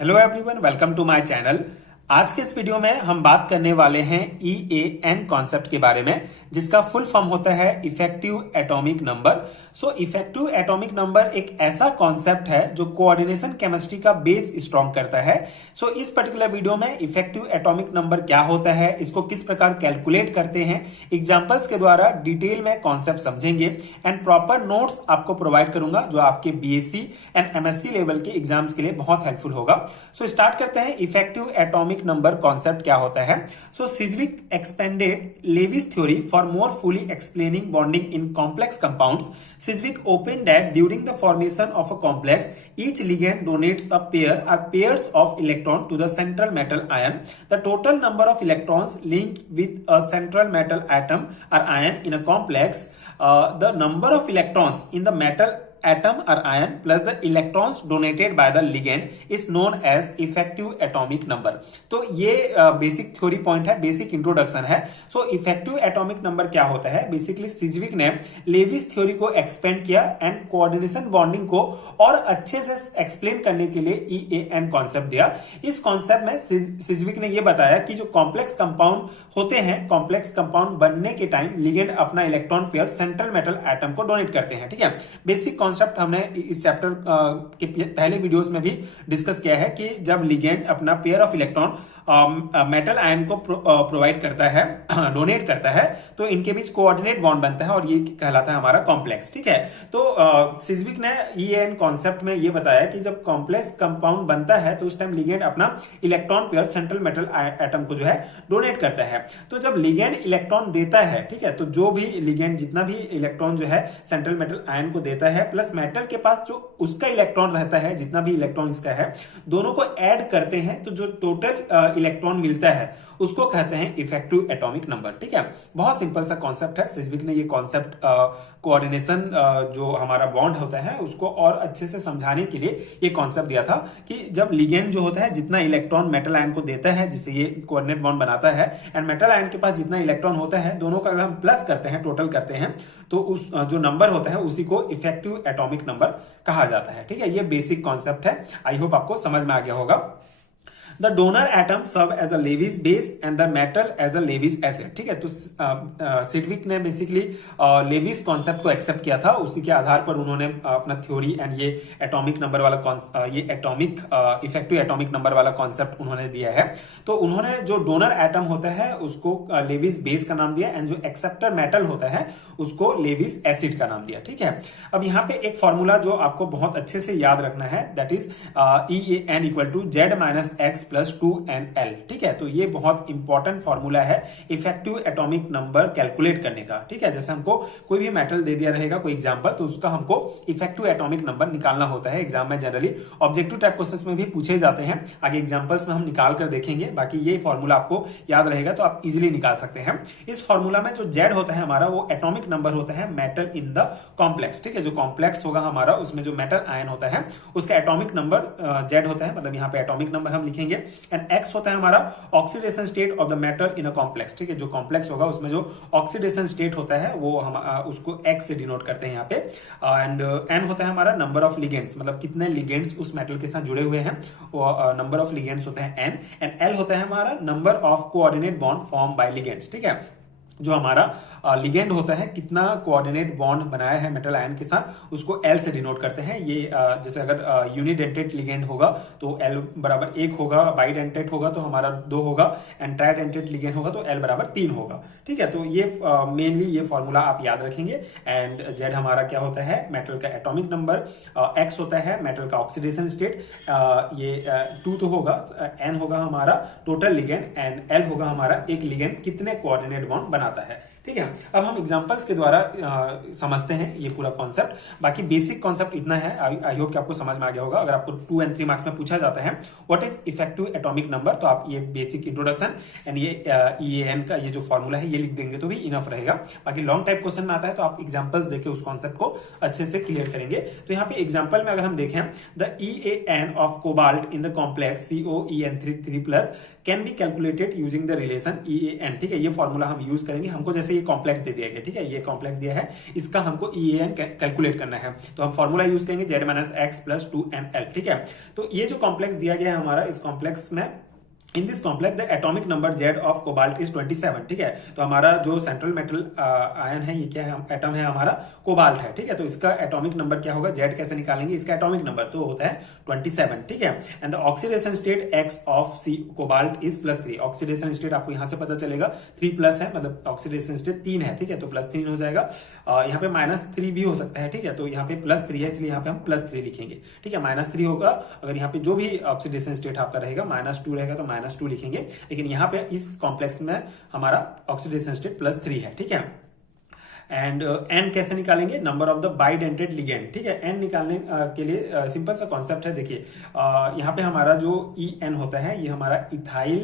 Hello everyone, welcome to my channel. आज के इस वीडियो में हम बात करने वाले हैं EAN कॉन्सेप्ट के बारे में, जिसका फुल फॉर्म होता है effective atomic number. So effective atomic number एक ऐसा कॉन्सेप्ट है जो कोऑर्डिनेशन केमिस्ट्री का बेस स्ट्रॉन्ग करता है। सो इस पर्टिकुलर वीडियो में इफेक्टिव एटॉमिक नंबर क्या होता है, इसको किस प्रकार कैलकुलेट करते हैं, एग्जांपल्स के द्वारा डिटेल में कॉन्सेप्ट समझेंगे एंड प्रॉपर नोट्स आपको प्रोवाइड करूंगा जो आपके BSc एंड MSc लेवल के एग्जाम्स के लिए बहुत हेल्पफुल होगा। सो स्टार्ट करते हैं इफेक्टिव एटॉमिक नंबर कॉन्सेप्ट क्या होता है। So Sidgwick expanded Lewis theory for more fully explaining bonding in complex compounds. Sidgwick open that during the formation of a complex each ligand donates a pair or pairs of electron to the central metal ion. The total number of electrons linked with a central metal atom or ion in a complex, the number of electrons in the metal atom or ion plus the electrons donated by the ligand is known as effective atomic number। तो ये basic theory point है, basic introduction है। So effective atomic number क्या होता है? Basically सिज्विक ने Levi's theory को expand किया एंड कोऑर्डिनेशन बॉन्डिंग को और अच्छे से एक्सप्लेन करने के लिए EAN कॉन्सेप्ट दिया। इस कॉन्सेप्ट में सिज्विक ने ये बताया कि जो कॉम्प्लेक्स कंपाउंड होते हैं, कॉम्प्लेक्स कंपाउंड बनने के टाइम लिगेंड अपना electron pair central metal atom को डोनेट करते हैं। ठीक है, बेसिक कॉन्सेप्ट हमने इस चैप्टर के पहले वीडियोस में भी डिस्कस किया है कि जब लिगेंड अपना pair of electron metal ion को प्रोवाइड करता है, डोनेट करता है, तो इनके बीच कोऑर्डिनेट बॉन्ड बनता है और ये कहलाता है हमारा कॉम्प्लेक्स। ठीक है, तो सिज्विक ने EAN कॉन्सेप्ट में ये बताया कि जब कॉम्प्लेक्स कंपाउंड बनता है तो उस टाइम लिगेंड अपना electron pair central metal atom को जो है डोनेट करता है। तो जब लिगेंड इलेक्ट्रॉन देता है, ठीक है, तो जो भी लिगेंड जितना भी इलेक्ट्रॉन जो है सेंट्रल मेटल आयन को देता है प्लस मेटल के पास जो उसका इलेक्ट्रॉन रहता है, जितना भी इलेक्ट्रॉन इसका है, दोनों को ऐड करते हैं तो जो टोटल इलेक्ट्रॉन मिलता है उसको कहते हैं इफेक्टिव एटॉमिक नंबर। ठीक है, बहुत सिंपल सा कॉन्सेप्ट है। सिज्विक ने ये कॉन्सेप्ट कोऑर्डिनेशन जो हमारा बॉन्ड होता है उसको और अच्छे से समझाने के लिए ये कॉन्सेप्ट दिया था कि जब लिगेंड जो होता है जितना इलेक्ट्रॉन मेटल आयन को देता है, जिससे ये कोऑर्डिनेट बॉन्ड बनाता है, एंड मेटल आयन के पास जितना इलेक्ट्रॉन होता है, दोनों का अगर हम प्लस करते हैं, टोटल करते हैं, तो उस जो नंबर होता है उसी को इफेक्टिव एटॉमिक नंबर कहा जाता है। ठीक है, ये बेसिक कॉन्सेप्ट है। आई होप आपको समझ में आ गया होगा। The donor atom serve as a Lewis base and the metal as a Lewis acid। ठीक है, तो सिज्विक ने बेसिकली लेविस कॉन्सेप्ट को एक्सेप्ट किया था, उसी के आधार पर उन्होंने अपना थ्योरी एंड ये एटॉमिक नंबर वाला ये एटॉमिक इफेक्टिव एटॉमिक नंबर वाला कॉन्सेप्ट उन्होंने दिया है। तो उन्होंने जो डोनर एटम होता है उसको लेविस बेस का नाम दिया एंड जो एक्सेप्टर मेटल होता है उसको लेविस एसिड का नाम दिया। ठीक है, अब यहाँ पे एक फॉर्मूला जो आपको बहुत अच्छे से याद रखना है, that is EAN equal to Z minus X plus 2NL। ठीक है, तो ये बहुत इंपॉर्टेंट फॉर्मूला है इफेक्टिव एटॉमिक नंबर कैलकुलेट करने का। ठीक है, जैसे हमको कोई भी मेटल दे दिया रहेगा, कोई एग्जांपल, तो उसका हमको इफेक्टिव एटॉमिक नंबर निकालना होता है। एग्जाम में जनरली ऑब्जेक्टिव टाइप क्वेश्चंस में भी पूछे जाते हैं, आगे एग्जांपल्स में हम निकाल कर देखेंगे। बाकी ये फॉर्मूला आपको याद रहेगा तो आप इजिली निकाल सकते हैं। इस फॉर्मूला में जो Z होता है हमारा, वो एटॉमिक नंबर होता है मेटल इन द कॉम्प्लेक्स। ठीक है, जो कॉम्प्लेक्स होगा हमारा उसमें जो मेटल आयन होता है उसका एटॉमिक नंबर Z होता है, मतलब यहाँ पे एटॉमिक नंबर हम लिखेंगे। एंड X होता है हमारा oxidation state of the metal in a complex. ठीक है, जो कॉम्प्लेक्स होगा उसमें जो ऑक्सीडेशन स्टेट होता है वो हम उसको X से डिनोट करते हैं यहाँ पे। एंड N होता है हमारा नंबर ऑफ लिगेंड्स, मतलब कितने लिगेंड्स उस मेटल के साथ जुड़े हुए हैं, वो नंबर ऑफ लिगेंड्स होता है N। एंड L होता है हमारा number of coordinate bond form by ligands. ठीक है, जो हमारा लिगेंड होता है, कितना कोऑर्डिनेट बॉन्ड बनाया है मेटल आयन के साथ, उसको L से डिनोट करते हैं। ये जैसे अगर यूनिडेंटेड लिगेंड होगा तो L बराबर 1 होगा, बाइडेंटेड होगा तो हमारा 2 होगा, एंड ट्राइडेंटेड लिगेंड होगा तो L बराबर 3 होगा। ठीक है, तो ये मेनली ये फॉर्मूला आप याद रखेंगे। एंड Z हमारा क्या होता है, मेटल का एटॉमिक नंबर, X होता है मेटल का ऑक्सीडेशन स्टेट, ये 2 तो होगा, N होगा हमारा टोटल लिगेंड, एंड L होगा हमारा एक लिगेंड कितने कोऑर्डिनेट बॉन्ड बनाता है। ठीक है, अब हम एग्जांपल्स के द्वारा समझते हैं ये पूरा कॉन्सेप्ट। बाकी बेसिक कॉन्सेप्ट इतना है, आई होप कि आपको समझ में आ गया होगा। अगर आपको 2 और 3 मार्क्स में पूछा जाता है what is effective atomic number, तो आप ये बेसिक इंट्रोडक्शन एंड ये EAN का ये जो फॉर्मूला है ये लिख देंगे तो भी इनफ रहेगा। बाकी लॉन्ग टाइप क्वेश्चन में आता है तो आप एग्जांपल्स देके उस कॉन्सेप्ट को अच्छे से क्लियर करेंगे। तो यहाँ पे एग्जांपल में अगर हम देखें, the EAN of cobalt in the complex COEN3+ can be calculated using the relation EAN। ठीक है, ये फॉर्मूला हम यूज करेंगे। हमको जैसे ये कॉम्प्लेक्स दे दिया गया, ठीक है, ये कॉम्प्लेक्स दिया है, इसका हमको EAN कैलकुलेट करना है, तो हम फॉर्मूला यूज करेंगे Z-X + 2NL, ठीक है। तो ये जो कॉम्प्लेक्स दिया गया है हमारा, इस कॉम्प्लेक्स में in this complex the atomic number Z of cobalt is 27, ठीक है। तो हमारा जो सेंट्रल मेटल आयन है, ये क्या है, एटम है हमारा कोबाल्ट है, ठीक है। तो इसका एटॉमिक नंबर क्या होगा, Z कैसे निकालेंगे, इसका एटॉमिक नंबर तो होता है 27, ठीक है। And the oxidation state X of C cobalt is +3। Oxidation state आपको यहां से पता चलेगा 3+ है, मतलब ऑक्सीडेशन स्टेट 3 है, ठीक है, तो +3 हो जाएगा। यहाँ पे -3 भी हो सकता है, ठीक है, तो यहाँ पे +3 है, इसलिए यहाँ पे हम +3 लिखेंगे, ठीक है। -3 होगा, अगर यहाँ पे जो भी ऑक्सीडेशन स्टेट आपका रहेगा, -2 रहेगा तो -2 लिखेंगे, लेकिन यहाँ पे इस कॉम्प्लेक्स में हमारा ऑक्सीडेशन स्टेट +3 है, ठीक है। एंड n कैसे निकालेंगे, number of the bidentate ligand, ठीक है। n निकालने के लिए सिंपल सा कॉन्सेप्ट है, देखिए यहाँ पे हमारा जो En होता है, ये हमारा इथाइल,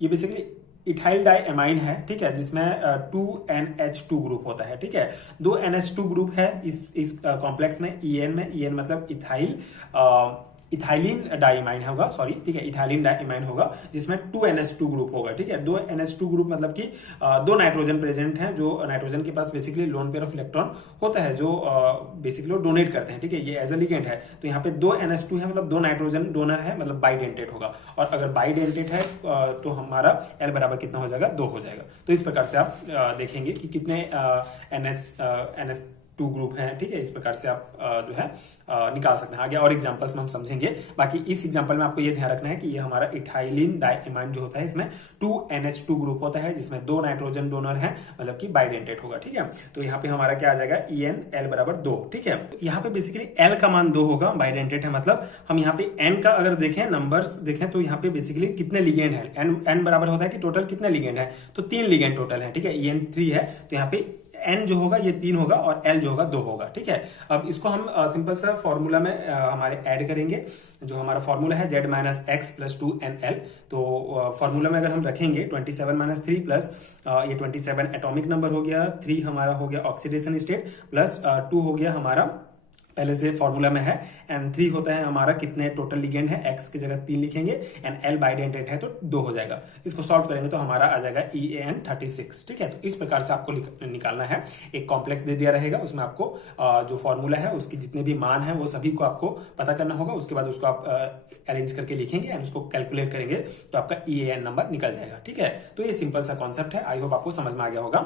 ये बेसिकली इथाइल डाइएमाइन है, ठीक है, जिसमें 2NH2 ग्रुप होता है, ठीक है। 2 NH2 ग्रुप है इस कॉम्प्लेक्स में, En मतलब इथाइलिन डाइमाइन होगा, सॉरी, ठीक है, इथाइलिन डाइमाइन होगा, जिसमें 2NH2 ग्रुप होगा, ठीक है। 2NH2 ग्रुप मतलब कि 2 नाइट्रोजन प्रेजेंट हैं, जो नाइट्रोजन के पास basically lone pair of electron होता है, जो बेसिकली डोनेट करते हैं, ठीक है, ये एज ए लिगेंड है। तो यहाँ पे 2NH2 है, मतलब 2 नाइट्रोजन डोनर है, मतलब बाइडेंटेट होगा, और अगर बाइडेंटेट है तो हमारा L बराबर कितना हो जाएगा, 2 हो जाएगा। तो इस प्रकार से आप देखेंगे कि कितने NH2 ग्रुप हैं, ठीक है, इस प्रकार से आप जो है निकाल सकते हैं। आगे और एग्जांपल्स में हम समझेंगे। बाकी इस एग्जांपल में आपको ये ध्यान रखना है कि ये हमारा इथाइलिन डाइएमाइन जो होता है, इसमें 2NH2 ग्रुप होता है, जिसमें 2 नाइट्रोजन डोनर है, मतलब कि बाइडेंटेट होगा, ठीक है। तो यहाँ पे हमारा क्या आ जाएगा, En L बराबर 2, ठीक है। यहाँ पे बेसिकली L का मान 2 होगा, बाइडेंटेट है, मतलब हम यहाँ पे N का अगर देखें, नंबर्स देखें, तो यहाँ पे बेसिकली कितने लिगेंड है, N बराबर होता है कि टोटल कितने लिगेंड है, तो 3 लिगेंड टोटल है, ठीक है। En 3 है, तो यहाँ पे N जो होगा ये 3 होगा और L जो होगा 2 होगा, ठीक है। अब इसको हम सिंपल सा फॉर्मूला में हमारे ऐड करेंगे, जो हमारा फॉर्मूला है Z-X + 2NL। तो फॉर्मूला में अगर हम रखेंगे 27 - 3 प्लस ये 27 एटॉमिक नंबर हो गया, 3 हमारा हो गया ऑक्सीडेशन स्टेट, प्लस 2 हो गया हमारा पहले से फॉर्मूला में है, एंड 3 होता है हमारा कितने टोटल लिगेंड है, X की जगह 3 लिखेंगे, एंड L बाइडेंटेट है तो 2 हो जाएगा। इसको सॉल्व करेंगे तो हमारा आ जाएगा EAN 36, ठीक है। तो इस प्रकार से आपको निकालना है। एक कॉम्प्लेक्स दे दिया रहेगा, उसमें आपको जो फॉर्मूला है उसकी जितने भी मान है वो सभी को आपको पता करना होगा। उसके बाद उसको आप अरेंज करके लिखेंगे एंड उसको कैलकुलेट करेंगे, तो आपका EAN नंबर निकल जाएगा, ठीक है। तो ये सिंपल सा कॉन्सेप्ट है, आई होप आपको समझ में आ गया होगा।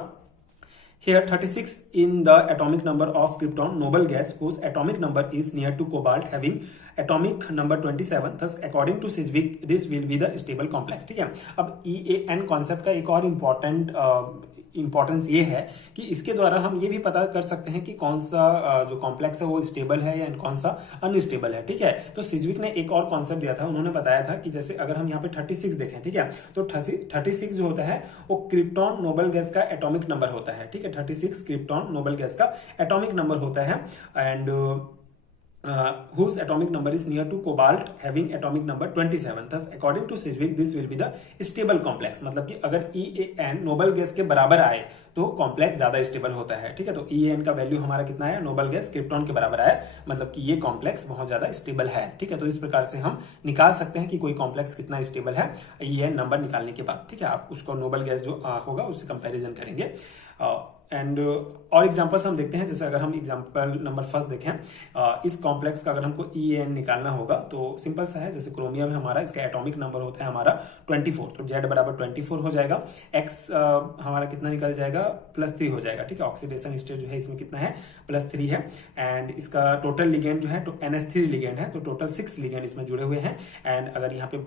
Here 36 in the atomic number of krypton noble gas whose atomic number is near to cobalt having atomic number 27, thus according to Sedgwick this will be the stable complex, ठीक है। अब EAN concept का एक और importance ये है कि इसके द्वारा हम ये भी पता कर सकते हैं कि कौन सा जो कॉम्प्लेक्स है वो स्टेबल है या कौन सा अनस्टेबल है, ठीक है। तो सिज्विक ने एक और कॉन्सेप्ट दिया था, उन्होंने बताया था कि जैसे अगर हम यहाँ पे 36 देखें, ठीक है, तो 36 जो होता है वो क्रिप्टॉन नोबल गैस का एटॉमिक नंबर होता है, ठीक है। 36 क्रिप्टॉन नोबल गैस का एटॉमिक नंबर होता है, and whose atomic number is near to cobalt having atomic number 27, thus according to Sedgwick this will be the stable complex। मतलब कि अगर EAN नोबल गैस के बराबर आए तो कॉम्प्लेक्स ज्यादा स्टेबल होता है, ठीक है। तो EAN का वैल्यू हमारा कितना है, नोबल गैस क्रिप्टॉन के बराबर आए, मतलब कि ये कॉम्प्लेक्स बहुत ज्यादा स्टेबल है, ठीक है। तो इस प्रकार से हम निकाल सकते हैं कि कोई कॉम्प्लेक्स कितना स्टेबल है EAN नंबर निकालने के बाद, ठीक है। आप उसको नोबल गैस जो होगा उससे कंपेरिजन करेंगे। एंड और एग्जांपल्स हम देखते हैं, जैसे अगर हम एग्जांपल नंबर फर्स्ट देखें, इस कॉम्प्लेक्स का अगर हमको EAN निकालना होगा तो सिंपल सा है, जैसे क्रोमियम है हमारा, इसका एटॉमिक नंबर होता है हमारा 24, तो Z बराबर 24 हो जाएगा, X हमारा कितना निकल जाएगा, +3 हो जाएगा, ठीक है। ऑक्सीडेशन स्टेट जो है इसमें कितना है, +3 है, एंड इसका टोटल लिगेंड जो है तो NH3 लिगेंड है, तो टोटल 6 लिगेंड इसमें जुड़े हुए हैं। एंड अगर यहाँ पे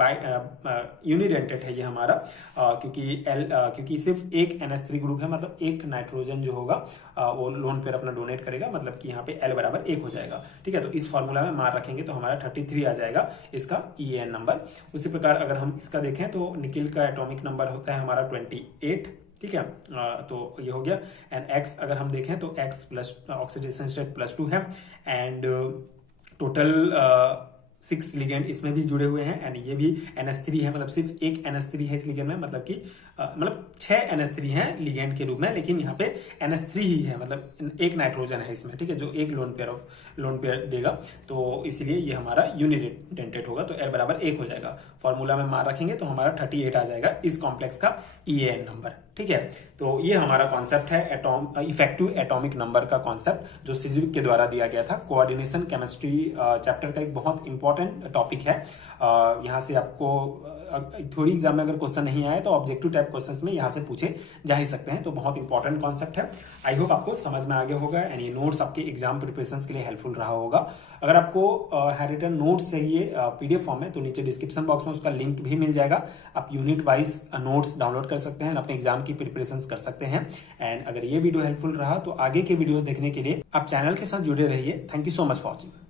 यूनिडेंटेड है ये हमारा, क्योंकि सिर्फ एक NH3 ग्रुप है, मतलब एक नाइट्रोजन जो होगा वो लोन पेयर अपना डोनेट करेगा, मतलब कि यहाँ पे L बराबर 1 हो जाएगा, ठीक है। तो इस फॉर्मूला में मान रखेंगे तो हमारा 33 आ जाएगा इसका EAN नंबर। उसी प्रकार अगर हम इसका देखें तो निकिल का एटॉमिक नंबर होता है हमारा 28, ठीक है। तो ये हो गया। एंड X अगर हम देखें तो X प्लस ऑक्सीडेशन स्टेट +2 है, एंड टोटल 6 लिगेंड इसमें भी जुड़े हुए हैं, एंड ये भी NH3 है, मतलब सिर्फ एक NH3 है इस लिगेंड में, मतलब कि 6 NH3 हैं लिगेंड के रूप में, लेकिन यहाँ पे NH3 ही है, मतलब एक नाइट्रोजन है इसमें, ठीक है, जो एक लोन पेयर देगा, तो इसलिए ये हमारा यूनिडेंटेड होगा, तो L बराबर 1 हो जाएगा। फॉर्मूला में मान रखेंगे तो हमारा 38 आ जाएगा इस कॉम्प्लेक्स का EAN नंबर। ठीक है, तो ये हमारा कॉन्सेप्ट है इफेक्टिव एटॉमिक नंबर का कॉन्सेप्ट, जो सिज्विक के द्वारा दिया गया था। कोऑर्डिनेशन केमिस्ट्री चैप्टर का एक बहुत इंपॉर्टेंट टॉपिक है। यहाँ से आपको थोड़ी एग्जाम में अगर क्वेश्चन नहीं आए तो ऑब्जेक्टिव टाइप क्वेश्चंस में यहाँ से पूछे जा ही सकते हैं, तो बहुत इंपॉर्टेंट कॉन्सेप्ट है। आई होप आपको समझ में आ गया होगा एंड ये नोट्स आपके एग्जाम प्रिपरेशन के लिए हेल्पफुल रहा होगा। अगर आपको हैंडरिटन नोट्स चाहिए पीडीएफ फॉर्म में, तो नीचे डिस्क्रिप्शन बॉक्स में उसका लिंक भी मिल जाएगा। आप यूनिट वाइज नोट्स डाउनलोड कर सकते हैं, अपने एग्जाम की प्रिपरेशन कर सकते हैं। एंड अगर ये वीडियो हेल्पफुल रहा तो आगे के वीडियोस देखने के लिए आप चैनल के साथ जुड़े रहिए। Thank you so much for watching.